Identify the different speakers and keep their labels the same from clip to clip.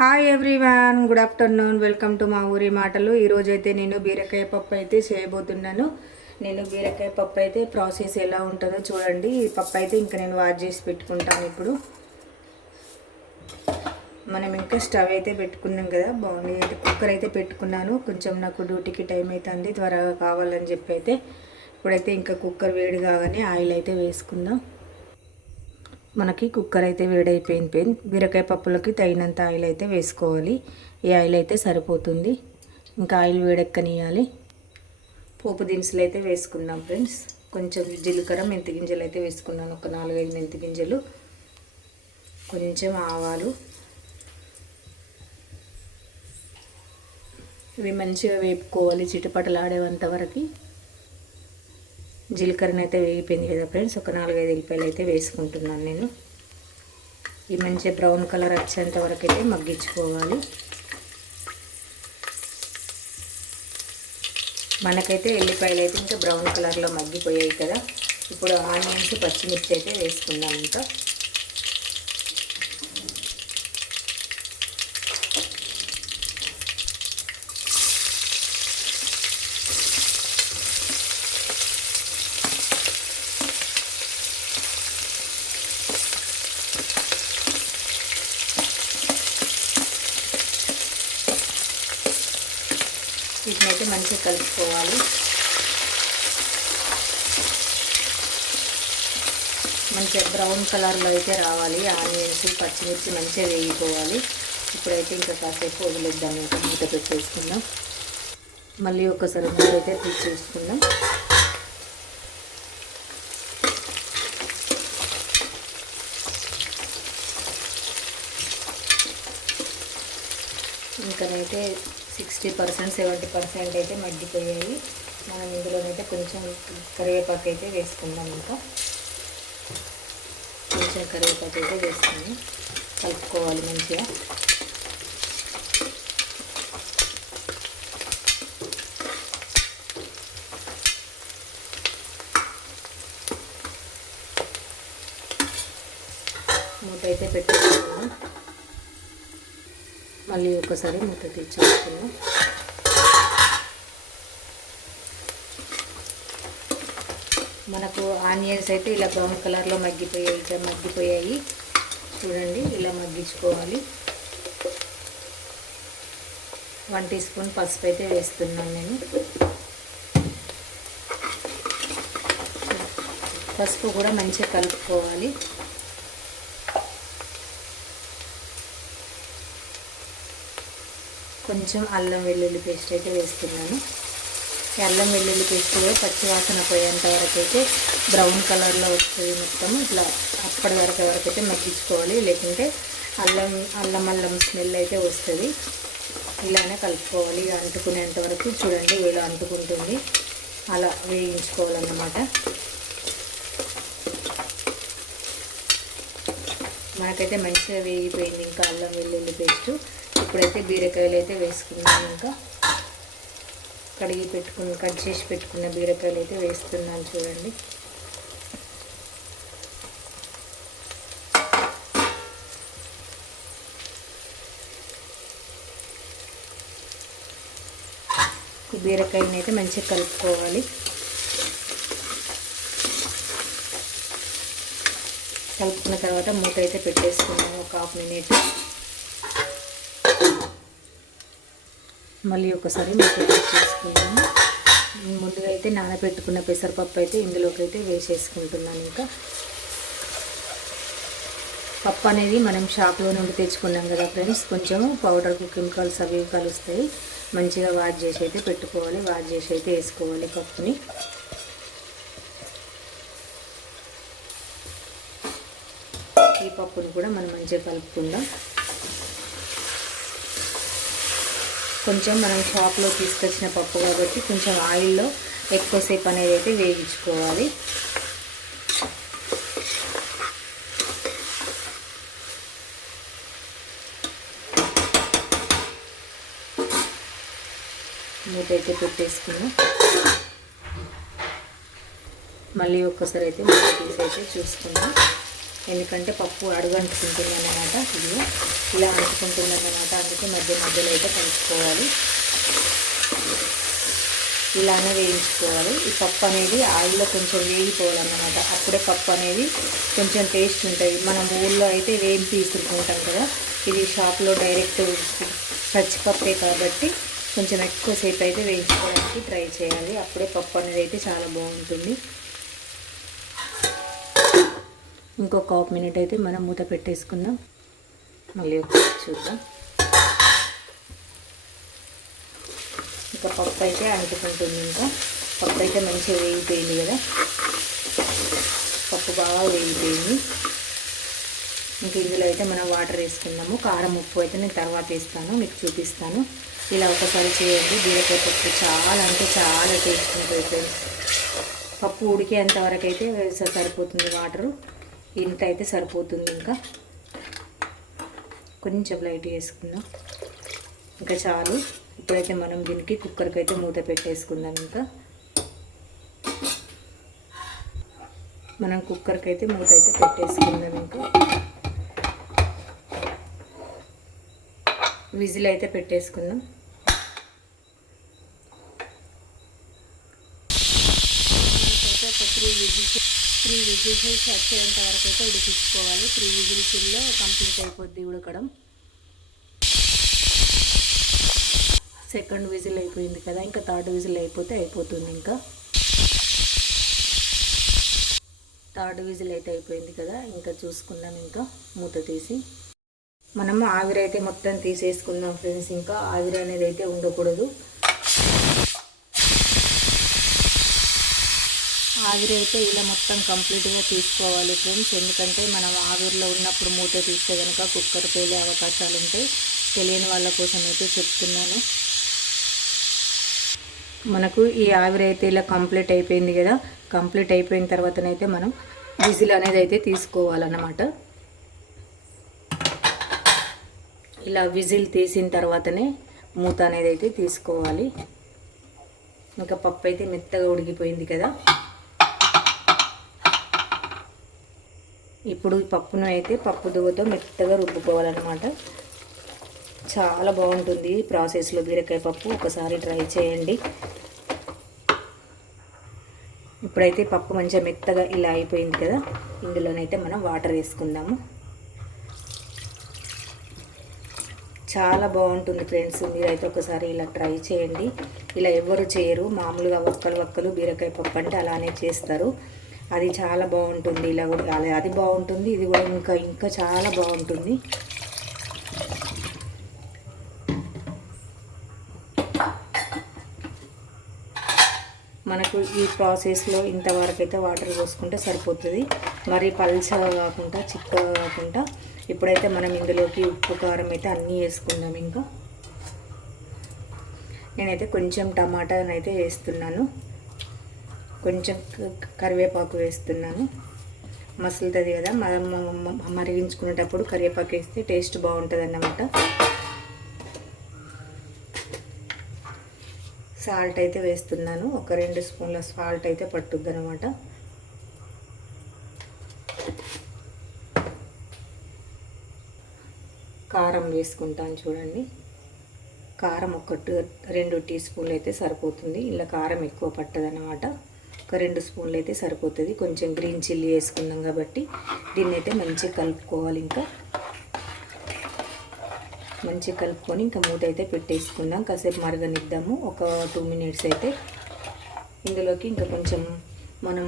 Speaker 1: Hi everyone good afternoon welcome to మా ఊరి మాటలు ఈరోజు అయితే నేను బీరకాయ పప్పు అయితే చేయబోతున్నాను. నేను బీరకాయ పప్పు అయితే ప్రాసెస్ ఎలా ఉంటుందో చూడండి. ఈ పప్పు అయితే ఇంకా నేను వాష్ చేసి పెట్టుకుంటాను ఇప్పుడు. మనం ఇంకా స్టవ్ అయితే పెట్టుకున్నాం కదా బాగుంది. అయితే కుక్కర్ అయితే పెట్టుకున్నాను. కొంచెం నాకు డ్యూటీకి టైం అవుతుంది త్వరగా కావాలని చెప్పి అయితే ఇప్పుడైతే ఇంకా కుక్కర్ వేడి కాగానే ఆయిల్ అయితే వేసుకుందాం. మనకి కుక్కర్ అయితే వేడైపోయింది పెయిన్ బీరకాయ పప్పులకి తగినంత ఆయిల్ అయితే వేసుకోవాలి. ఈ ఆయిల్ అయితే సరిపోతుంది. ఇంకా ఆయిల్ వేడెక్కనియాలి పోపు దినుసులు అయితే వేసుకుందాం ఫ్రెండ్స్. కొంచెం జీలకర్ర మెంతి గింజలు అయితే వేసుకున్నాను. ఒక నాలుగైదు మెంతి గింజలు. కొంచెం ఆవాలు. ఇవి మంచిగా వేపుకోవాలి. చిటపటలాడేంత వరకు. జీలకర్రని అయితే వేగిపోయింది కదా ఫ్రెండ్స్. ఒక నాలుగైదు ఎల్లిపాయలు అయితే వేసుకుంటున్నాను నేను. ఈ మంచిగా బ్రౌన్ కలర్ వచ్చేంత వరకు అయితే మగ్గించుకోవాలి. మనకైతే ఎల్లిపాయలు అయితే ఇంకా బ్రౌన్ కలర్లో మగ్గిపోయాయి కదా. ఇప్పుడు ఆనియన్స్ పచ్చిమిర్చి అయితే వేసుకుందాం ఇంకా వీటినైతే మంచిగా కలుపుకోవాలి. మంచిగా బ్రౌన్ కలర్లో అయితే రావాలి. ఆనియన్స్ పచ్చిమిర్చి మంచిగా వేగిపోవాలి. ఇప్పుడైతే ఇంకా కాసేపు వదిలేద్దాం. ఇంకా మూత పెట్టేసుకుందాం. మళ్ళీ ఒకసారి మూత అయితే తీసేసుకుందాం ఇంకనైతే సిక్స్టీ పర్సెంట్ సెవెంటీ పర్సెంట్ అయితే మగ్గిపోయాయి. మనం ఇందులోనైతే కొంచెం కరివేపాకు అయితే వేసుకుందాం ఇంకా. కొంచెం కరివేపాకు అయితే వేసుకుని కలుపుకోవాలి మంచిగా. మూత అయితే పెట్టుకుంటున్నాం మళ్ళీ ఒకసారి మూత తెచ్చేసుకున్నాం మనకు ఆనియన్స్ అయితే ఇలా బ్రౌన్ కలర్లో మగ్గిపోయాయి ఇట్లా మగ్గిపోయాయి. చూడండి ఇలా మగ్గించుకోవాలి. వన్ టీ స్పూన్ పసుపు అయితే వేస్తున్నాను నేను. పసుపు కూడా మంచిగా కలుపుకోవాలి. కొంచెం అల్లం వెల్లుల్లి పేస్ట్ అయితే వేస్తున్నాను. అల్లం వెల్లుల్లి పేస్ట్ కూడా పచ్చి వాసన పోయేంత వరకు అయితే బ్రౌన్ కలర్లో వస్తుంది మొత్తం ఇట్లా అప్పటి వరకు వరకు అయితే మగ్గించుకోవాలి. లేకుంటే అల్లం అల్లం అల్లం స్మెల్ అయితే వస్తుంది. ఇలానే కలుపుకోవాలి. ఇక అంటుకునేంత వరకు చూడండి ఇలా అంటుకుంటుంది. అలా వేయించుకోవాలన్నమాట. మనకైతే మంచిగా వేగిపోయింది ఇంకా అల్లం వెల్లుల్లి పేస్టు. ఇప్పుడైతే బీరకాయలు అయితే వేసుకున్నాను ఇంకా. కడిగి పెట్టుకున్న కట్ చేసి పెట్టుకున్న బీరకాయలు అయితే వేస్తున్నాను చూడండి. బీరకాయని అయితే మంచిగా కలుపుకోవాలి. కలుపుకున్న తర్వాత మూత అయితే పెట్టేసుకున్నాము ఒక హాఫ్ మినిట్. మళ్ళీ ఒకసారి మీకు చేసుకుందాము ముందుగా అయితే నానబెట్టుకున్న పెసరపప్పు అయితే ఇందులోకి అయితే వేసేసుకుంటున్నాను ఇంకా. పప్పు అనేది మనం షాప్లో నుండి తెచ్చుకున్నాం కదా ఫ్రెండ్స్ కొంచెం పౌడర్కు కెమికల్స్ అవి కలుస్తాయి. మంచిగా వాష్ చేసి అయితే పెట్టుకోవాలి వాష్ చేసి అయితే వేసుకోవాలి పప్పుని. ఈ పప్పును కూడా మనం మంచిగా కలుపుకుందాం. కొంచెం మనం షాప్లో తీసుకొచ్చిన పప్పు కాబట్టి కొంచెం ఆయిల్లో ఎక్కువసేపు అనేది అయితే వేగించుకోవాలి మూత అయితే పెట్టేసుకున్నాం. మళ్ళీ ఒక్కసారి అయితే మూత తీసి అయితే చూసుకుందాం. ఎందుకంటే పప్పు అడుగు అంటుకుంటుంది అన్నమాట ఇది ఇలా అంటుకుంటుంది అన్నమాట అందుకే మధ్య మధ్యలో అయితే కలుపుకోవాలి. ఇలానే వేయించుకోవాలి. ఈ పప్పు అనేది ఆయిల్లో కొంచెం వేగిపోవాలన్నమాట. అప్పుడే పప్పు అనేది కొంచెం టేస్ట్ ఉంటుంది మనం ఊళ్ళో అయితే వేయించి తీసుకుంటాం కదా. ఇది షాప్లో డైరెక్ట్ పచ్చిపప్పే కాబట్టి కొంచెం ఎక్కువసేపు అయితే వేయించుకోవడానికి ట్రై చేయాలి. అప్పుడే పప్పు అనేది అయితే చాలా బాగుంటుంది. ఇంకొక హాఫ్ మినిట్ అయితే మనం మూత పెట్టేసుకుందాం. మళ్ళీ ఒకసారి చూద్దాం. ఇంకా పప్పు అయితే అంటుకుంటుంది ఇంకా. పప్పు అయితే మంచిగా వేగిపోయింది కదా. పప్పు బాగా వేగిపోయింది. ఇంక ఇందులో అయితే మనం వాటర్ వేసుకుందాము. కారం ఉప్పు అయితే నేను తర్వాత వేస్తాను. మీకు చూపిస్తాను. ఇలా ఒకసారి చేయండి బీరకాయ పప్పు చాలా అంటే చాలా టేస్ట్ ఉంటుంది పప్పు ఉడికేంత వరకు అయితే సరిపోతుంది వాటరు. ఇంత అయితే సరిపోతుంది ఇంకా. కొంచెం లైట్ వేసుకుందాం ఇంకా చాలు. ఇప్పుడైతే మనం దీనికి కుక్కర్కి అయితే మూత పెట్టేసుకుందాం ఇంకా. మనం కుక్కర్కి అయితే మూత అయితే పెట్టేసుకుందాం ఇంకా. విజిల్ అయితే పెట్టేసుకుందాం మనకైతే ఒక త్రీ విజిల్స్ త్రీ విజిల్స్ వచ్చేంత వరకు అయితే ఉడికించుకోవాలి త్రీ విజిల్స్లో కంప్లీట్ అయిపోద్ది ఉడకడం సెకండ్ విజిల్ అయిపోయింది కదా ఇంకా థర్డ్ విజిల్ అయిపోతే అయిపోతుంది ఇంకా థర్డ్ విజిల్ అయితే అయిపోయింది కదా ఇంకా చూసుకుందాం ఇంకా. మూత తీసి మనము ఆవిరి అయితే మొత్తం తీసేసుకుందాం ఫ్రెండ్స్ ఇంకా ఆవిరి అనేది అయితే ఉండకూడదు. ఆవిరి అయితే ఇలా మొత్తం కంప్లీట్గా తీసుకోవాలి ఫ్రెండ్స్. ఎందుకంటే మనం ఆవిరిలో ఉన్నప్పుడు మూత తీస్తే కనుక కుక్కర్ పేలే అవకాశాలు ఉంటాయి తెలియని వాళ్ళ కోసం అయితే చెప్తున్నాను. మనకు ఈ ఆవిరి అయితే ఇలా కంప్లీట్ అయిపోయింది కదా. కంప్లీట్ అయిపోయిన తర్వాతనైతే మనం విజిల్ అనేది అయితే తీసుకోవాలన్నమాట. ఇలా విజిల్ తీసిన తర్వాతనే మూత అనేది అయితే తీసుకోవాలి. ఇంకా పప్పు అయితే మెత్తగా ఉడికిపోయింది కదా. ఇప్పుడు ఈ పప్పును అయితే పప్పు దువ్వతో మెత్తగా రుబ్బుకోవాలన్నమాట. చాలా బాగుంటుంది ప్రాసెస్లో బీరకాయ పప్పు. ఒకసారి ట్రై చేయండి. ఇప్పుడైతే పప్పు మంచిగా మెత్తగా ఇలా అయిపోయింది కదా ఇందులోనైతే మనం వాటర్ వేసుకుందాము. చాలా బాగుంటుంది ఫ్రెండ్స్ మీరైతే ఒకసారి ఇలా ట్రై చేయండి. ఇలా ఎవరు చేయరు మామూలుగా ఒక్కలు ఒక్కలు బీరకాయ పప్పు అంటే అలానే చేస్తారు. అది చాలా బాగుంటుంది ఇలా కూడా అది బాగుంటుంది ఇది కూడా ఇంకా ఇంకా చాలా బాగుంటుంది. మనకు ఈ ప్రాసెస్లో ఇంతవరకు అయితే వాటర్ పోసుకుంటే సరిపోతుంది. మరి పల్చగా కాకుండా చిక్కగా కాకుండా ఇప్పుడైతే మనం ఇందులోకి ఉప్పు కారం అయితే అన్నీ వేసుకుందాం ఇంకా. నేనైతే కొంచెం టమాటానైతే వేస్తున్నాను. కొంచెం కరివేపాకు వేస్తున్నాను. మసులుతుంది కదా మరిగించుకునేటప్పుడు కరివేపాకు వేస్తే టేస్ట్ బాగుంటుంది అన్నమాట సాల్ట్ అయితే వేస్తున్నాను. ఒక రెండు స్పూన్ల సాల్ట్ అయితే పట్టుద్ది అనమాట కారం వేసుకుంటాను చూడండి. కారం ఒక రెండు టీ స్పూన్లు అయితే సరిపోతుంది. ఇలా కారం ఎక్కువ పట్టదనమాట ఒక రెండు స్పూన్లు అయితే సరిపోతుంది. కొంచెం గ్రీన్ చిల్లీ వేసుకున్నాం కాబట్టి దీన్ని అయితే మంచిగా కలుపుకోవాలి ఇంకా. మంచిగా కలుపుకొని ఇంకా మూత అయితే పెట్టేసుకుందాం కాసేపు మరగనిద్దాము. ఒక టూ మినిట్స్ అయితే ఇందులోకి ఇంకా కొంచెం మనం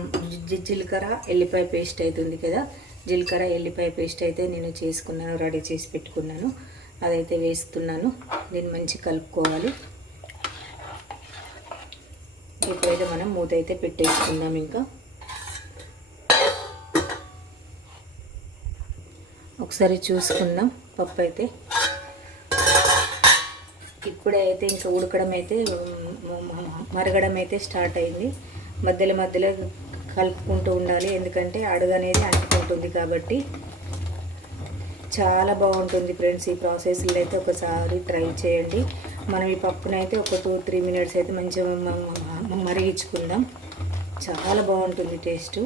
Speaker 1: జీలకర్ర ఎల్లిపాయ పేస్ట్ అవుతుంది కదా. జీలకర్ర ఎల్లిపాయ పేస్ట్ అయితే నేను చేసుకున్నాను రెడీ చేసి పెట్టుకున్నాను. అదైతే వేస్తున్నాను. దీన్ని మంచిగా కలుపుకోవాలి. ఇప్పుడైతే మనం మూత అయితే పెట్టేసుకుందాం ఇంకా. ఒకసారి చూసుకుందాం పప్పు అయితే ఇప్పుడే అయితే ఇంకా ఉడకడం అయితే మరగడం అయితే స్టార్ట్ అయింది. మధ్యలో మధ్యలో కలుపుకుంటూ ఉండాలి ఎందుకంటే అడుగు అనేది అంటుకుంటుంది కాబట్టి. చాలా బాగుంటుంది ఫ్రెండ్స్ ఈ ప్రాసెస్లో అయితే ఒకసారి ట్రై చేయండి. మనం ఈ పప్పునైతే ఒక టూ త్రీ మినిట్స్ అయితే మంచిగా మనం మరిగించుకుందాం చాలా బాగుంటుంది టేస్ట్.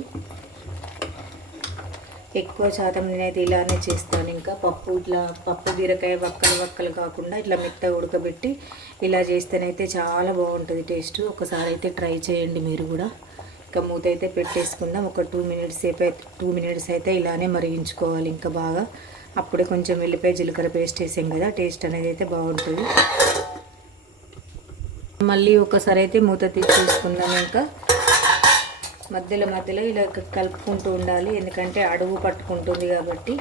Speaker 1: ఎక్కువ శాతం నేనైతే ఇలానే చేస్తాను. ఇంకా పప్పు ఇట్లా పప్పు బీరకాయ వక్కలు వక్కలు కాకుండా ఇట్లా మెత్త ఉడకబెట్టి ఇలా చేస్తేనైతే చాలా బాగుంటుంది టేస్ట్. ఒకసారి అయితే ట్రై చేయండి మీరు కూడా. ఇంకా మూత అయితే పెట్టేసుకుందాం. ఒక టూ మినిట్స్ సేపు అయితే టూ మినిట్స్ అయితే ఇలానే మరిగించుకోవాలి ఇంకా బాగా. అప్పుడే కొంచెం వెళ్ళిపోయి జీలకర్ర పేస్ట్ వేసాం కదా టేస్ట్ అనేది అయితే బాగుంటుంది. మళ్ళీ ఒకసారి అయితే మూత తీసి ఇంకా. మధ్యలో మధ్యలో ఇలా కలుపుకుంటూ ఉండాలి. ఎందుకంటే అడుగు పట్టుకుంటుంది కాబట్టి.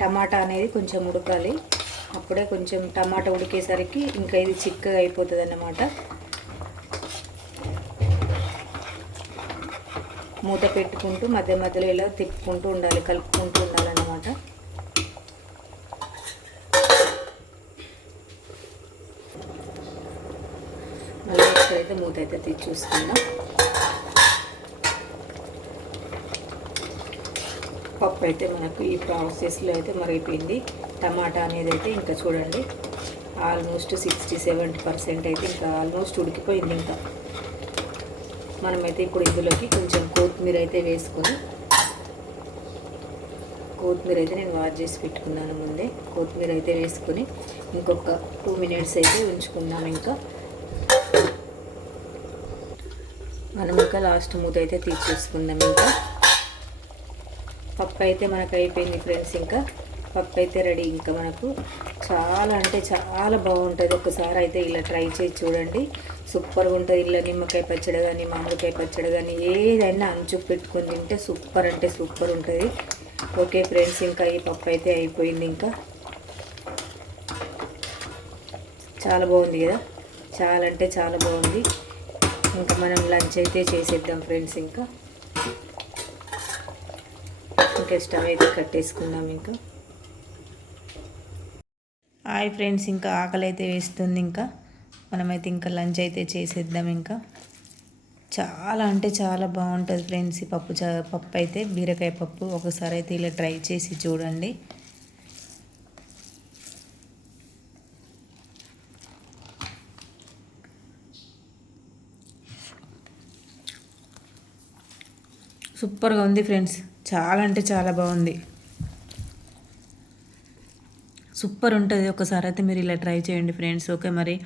Speaker 1: టమాటా అనేది కొంచెం ఉడకాలి. అప్పుడే కొంచెం టమాటా ఉడికేసరికి ఇంకా ఇది చిక్కగా అయిపోతుంది అన్నమాట మూత పెట్టుకుంటూ మధ్య మధ్యలో ఇలా తిప్పుకుంటూ ఉండాలి కలుపుకుంటూ ఉండాలి మళ్ళీ మూత అయితే తీసి చూసుకుందాం. పప్పు అయితే మనకు ఈ ప్రాసెస్లో అయితే మరిగిపోయింది టమాటా అనేది అయితే ఇంకా చూడండి ఆల్మోస్ట్ సిక్స్టీ సెవెంటీ పర్సెంట్ అయితే ఇంకా ఆల్మోస్ట్ ఉడికిపోయింది ఇంకా. మనమైతే ఇప్పుడు ఇందులోకి కొంచెం కొత్తిమీర అయితే వేసుకొని కొత్తిమీర అయితే నేను వాష్ చేసి పెట్టుకున్నాను ముందే. కొత్తిమీర అయితే వేసుకొని ఇంకొక టూ మినిట్స్ అయితే ఉంచుకున్నాను ఇంకా. మనం ఇంకా లాస్ట్ మూత అయితే తీసేసుకుందాం ఇంకా. పప్పు అయితే మనకు అయిపోయింది ఫ్రెండ్స్ ఇంకా. పప్పు అయితే రెడీ ఇంకా మనకు. చాలా అంటే చాలా బాగుంటుంది. ఒకసారి అయితే ఇలా ట్రై చేసి చూడండి. సూపర్గా ఉంటుంది. ఇలా నిమ్మకాయ పచ్చడి కానీ మామిడికాయ పచ్చడి కానీ ఏదైనా అంచు పెట్టుకొని తింటే సూపర్ అంటే సూపర్ ఉంటుంది. ఓకే ఫ్రెండ్స్ ఇంకా ఈ పప్పు అయితే అయిపోయింది ఇంకా. చాలా బాగుంది కదా. చాలా అంటే చాలా బాగుంది. ఇంకా మనం లంచ్ అయితే చేసేద్దాం ఫ్రెండ్స్ ఇంకా. ఇంకా స్టవ్ అయితే కట్టేసుకుందాం ఇంకా. హాయ్ ఫ్రెండ్స్ ఇంకా ఆకలి అయితే వేస్తుంది ఇంకా. మనమైతే ఇంకా లంచ్ అయితే చేసేద్దాం ఇంకా. చాలా అంటే చాలా బాగుంటుంది ఫ్రెండ్స్ ఈ పప్పు చ పప్పు అయితే బీరకాయ పప్పు. ఒకసారి అయితే ఇలా ట్రై చేసి చూడండి. సూపర్గా ఉంది ఫ్రెండ్స్. చాలా అంటే చాలా బాగుంది. సూపర్ ఉంటుంది ఒకసారి అయితే మీరు ఇలా ట్రై చేయండి ఫ్రెండ్స్. ఓకే మరి.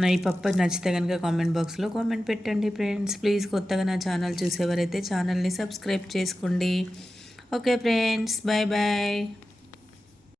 Speaker 1: నా ఈ పప్ప నచ్చితే కనుక కామెంట్ బాక్స్లో కామెంట్ పెట్టండి ఫ్రెండ్స్. ప్లీజ్ కొత్తగా నా ఛానల్ చూసేవారైతే ఛానల్ని సబ్స్క్రైబ్ చేసుకోండి. Okay friends. Bye bye